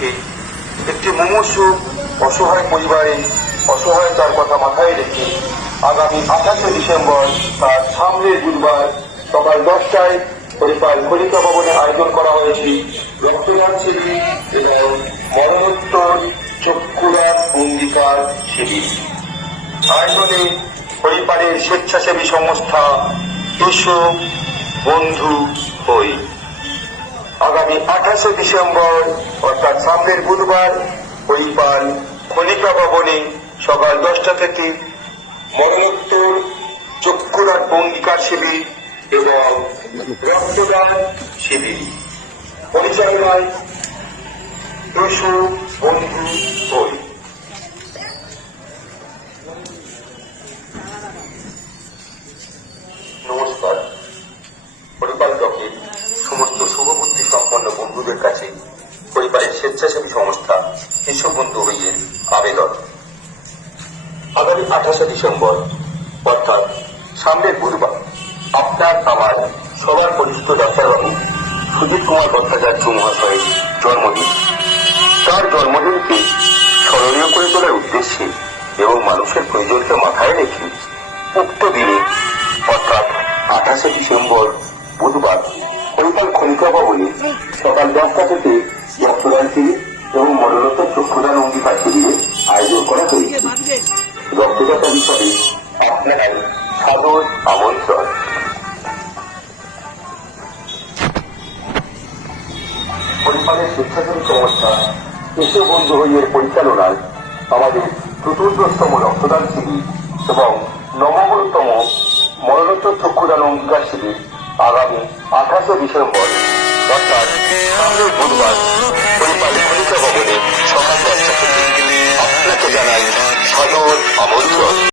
রেখে একটি মুমূর্ষু অসহায় পরিবারে অসহায়তার কথা মাথায় রেখে আগামী 28শে ডিসেম্বর তার সামনের বুধবার সকাল 10টায় হরিপাল খলিফা ভবনে আয়োজন করা হয়েছে রক্তদান শিবির এবং মরণোত্তর চক্ষুদান অঙ্গীকার শিবির। আয়োজনে হরিপালের স্বেচ্ছাসেবী সংস্থা এসো বন্ধু হই। আগামী 28শে ডিসেম্বর অর্থাৎ সামনের বুধবার হরিপাল খলিফা ভবনে সকাল 10টা থেকে মরণোত্তর চক্ষুদান অঙ্গীকার শিবির এবং রক্তদান শিবির। পরিচালনায় এসো বন্ধু হই। নমস্কার। হরিপাল ব্লকের সমস্ত শুভবুদ্ধি সম্পন্ন বন্ধুদের কাছে হরিপালের স্বেচ্ছাসেবী সংস্থা এসো বন্ধু হইয়ের আবেদন। আগামী 28শে ডিসেম্বর অর্থাৎ সামনের বুধবার আপনার আমার সবার পরিচিত ডাক্তারবাবু সুজিত কুমার ভট্টাচার্য মহাশয়ের জন্মদিন। তার জন্মদিনকে স্মরণীয় করে তোলার উদ্দেশ্যে এবং মানুষের প্রয়োজনকে মাথায় রেখে উক্ত দিনে অর্থাৎ 28শে ডিসেম্বর বুধবার হরিপাল খলিফা ভবনে সকাল 10টা থেকে রক্তদান শিবির এবং মরণোত্তর চক্ষুদান অঙ্গীকার শিবিরের আয়োজন করা হয়েছে। রক্তদাতা হিসাবে আপনারাই সাদর আমন্ত্রণ। হরিপালের স্বেচ্ছাসেবী সংস্থা এসো বন্ধু হইয়ের পরিচালনায় আমাদের চতুর্দশতম রক্তদান শিবির এবং নবমতম মরণোত্তর চক্ষুদান অঙ্গীকার শিবির আগামী 28শে ডিসেম্বর অর্থাৎ সামনের বুধবার হরিপাল খলিফা ভবনে সকাল 10টা থেকে আপনাকে জানাই সাদর আমন্ত্রণ।